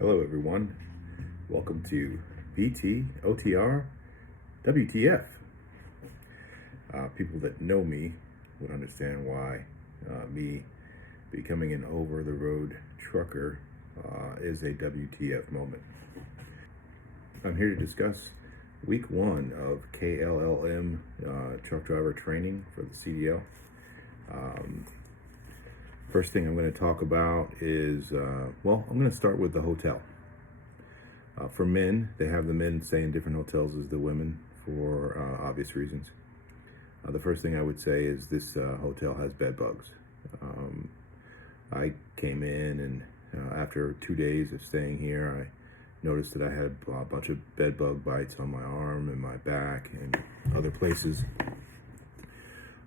Hello, everyone. Welcome to BT OTR WTF. People that know me would understand why me becoming an over-the-road trucker is a WTF moment. I'm here to discuss week one of KLLM truck driver training for the CDL. First thing I'm going to talk about is, I'm going to start with the hotel. For men, they have the men stay in different hotels as the women for obvious reasons. The first thing I would say is this hotel has bed bugs. I came in and after 2 days of staying here, I noticed that I had a bunch of bed bug bites on my arm and my back and other places.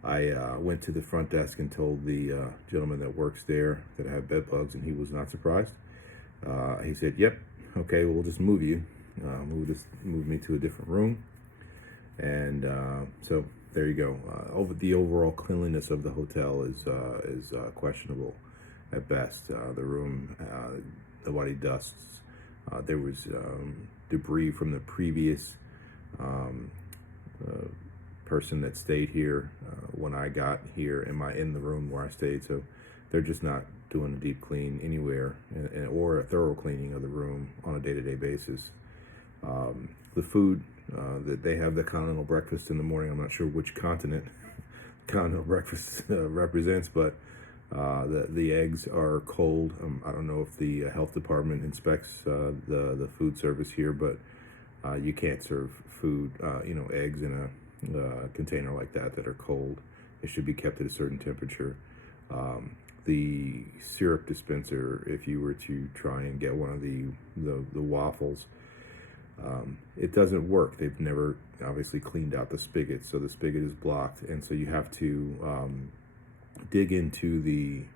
I went to the front desk and told the gentleman that works there that I have bed bugs, and he was not surprised. He said, "Yep, okay, we'll just move you. Move me to a different room." And so there you go. The overall cleanliness of the hotel is questionable at best. The room, nobody dusts. There was debris from the previous person that stayed here when I got here in the room where I stayed. So they're just not doing a deep clean anywhere or a thorough cleaning of the room on a day-to-day basis. The food that they have, the continental breakfast in the morning, I'm not sure which continent continental breakfast represents, but the eggs are cold. I don't know if the health department inspects the food service here, but you can't serve food, eggs in a container like that are cold. It should be kept at a certain temperature. The syrup dispenser, if you were to try and get one of the waffles, it doesn't work. They've never obviously cleaned out the spigot, so the spigot is blocked, and so you have to dig into you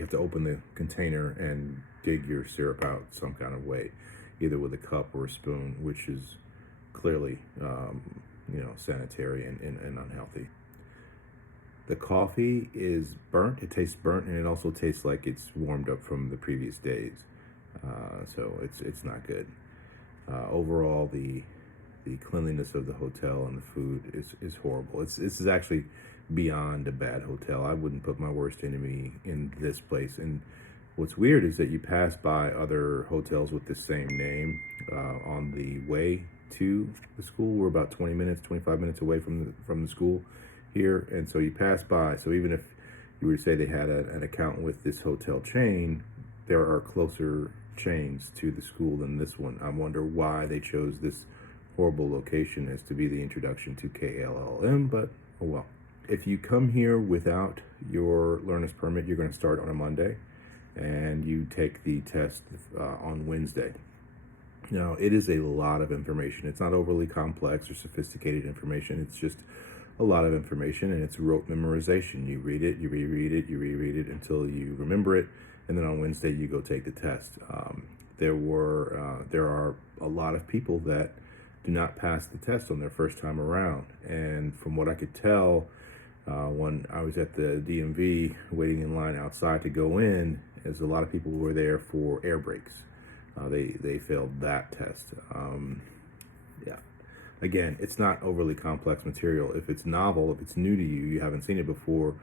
have to open the container and dig your syrup out some kind of way, either with a cup or a spoon, which is clearly sanitary and unhealthy. The coffee is burnt. It tastes burnt, and it also tastes like it's warmed up from the previous days. So it's not good. Overall, the cleanliness of the hotel and the food is horrible. This is actually beyond a bad hotel. I wouldn't put my worst enemy in this place. And what's weird is that you pass by other hotels with the same name on the way to the school. We're about 25 minutes away from the school here, and so you pass by. So even if you were to say they had an account with this hotel chain, there are closer chains to the school than this one. I wonder why they chose this horrible location as to be the introduction to KLLM, but oh well. If you come here without your learner's permit, you're going to start on a Monday, and you take the test on Wednesday. Now, it is a lot of information. It's not overly complex or sophisticated information. It's just a lot of information, and it's rote memorization. You read it, you reread it, you reread it until you remember it, and then on Wednesday you go take the test. There are a lot of people that do not pass the test on their first time around, and from what I could tell, when I was at the DMV waiting in line outside to go in, as a lot of people were there for air brakes. They failed that test. Again, it's not overly complex material. If it's novel, if it's new to you, you haven't seen it before,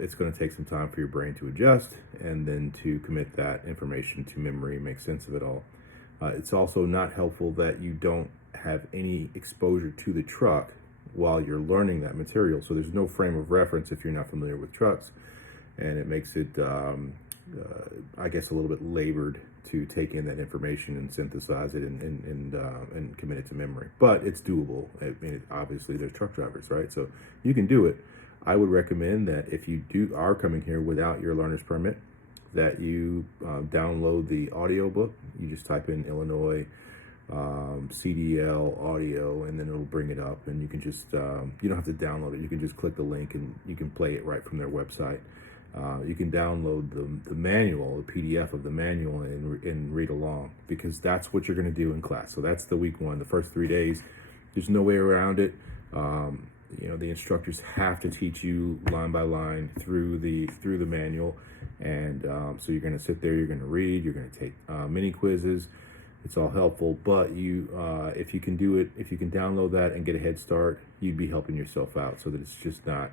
it's going to take some time for your brain to adjust and then to commit that information to memory and make sense of it all. It's also not helpful that you don't have any exposure to the truck while you're learning that material. So there's no frame of reference if you're not familiar with trucks, and it makes it, I guess, a little bit labored to take in that information and synthesize it and commit it to memory. But it's doable. I mean, obviously there's truck drivers, right? So you can do it. I would recommend that if you are coming here without your learner's permit, that you download the audio book. You just type in Illinois CDL audio, and then it'll bring it up, and you can just you don't have to download it. You can just click the link and you can play it right from their website. You can download the manual, the PDF of the manual, and read along, because that's what you're going to do in class. So that's the week one, the first 3 days. There's no way around it. the instructors have to teach you line by line through the manual, and so you're going to sit there, you're going to read, you're going to take mini quizzes. It's all helpful, but if you can do it, if you can download that and get a head start, you'd be helping yourself out, so that it's just not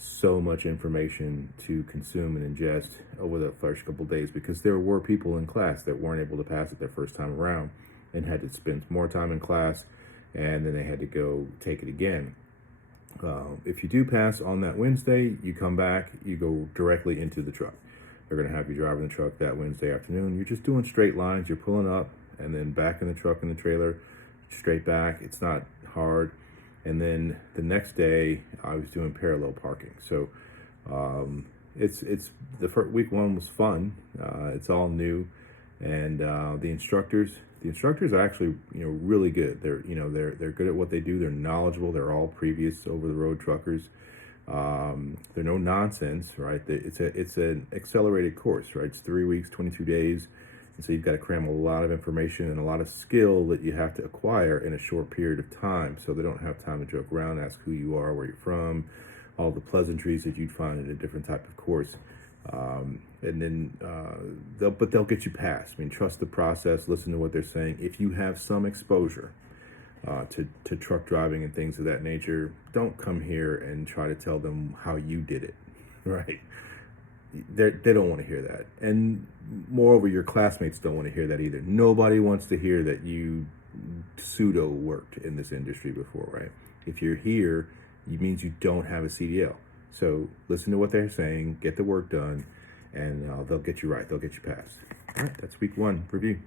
so much information to consume and ingest over the first couple of days, because there were people in class that weren't able to pass it their first time around and had to spend more time in class, and then they had to go take it again. If you do pass on that Wednesday, you come back, you go directly into the truck. They're going to have you driving the truck that Wednesday afternoon. You're just doing straight lines. You're pulling up and then back in the truck in the trailer, straight back. It's not hard. And then the next day, I was doing parallel parking. So it's the first week one was fun. It's all new, and the instructors are actually really good. They're good at what they do. They're knowledgeable. They're all previous over the road truckers. They're no nonsense, right? It's an accelerated course, right? It's 3 weeks, 22 days. And so you've got to cram a lot of information and a lot of skill that you have to acquire in a short period of time. So they don't have time to joke around, ask who you are, where you're from, all the pleasantries that you'd find in a different type of course. And then they'll get you past. I mean, trust the process, listen to what they're saying. If you have some exposure to truck driving and things of that nature, don't come here and try to tell them how you did it, right? They don't want to hear that. And moreover, your classmates don't want to hear that either. Nobody wants to hear that you pseudo worked in this industry before, right? If you're here, it means you don't have a CDL. So listen to what they're saying, get the work done, and they'll get you right. They'll get you passed. All right, that's week one review.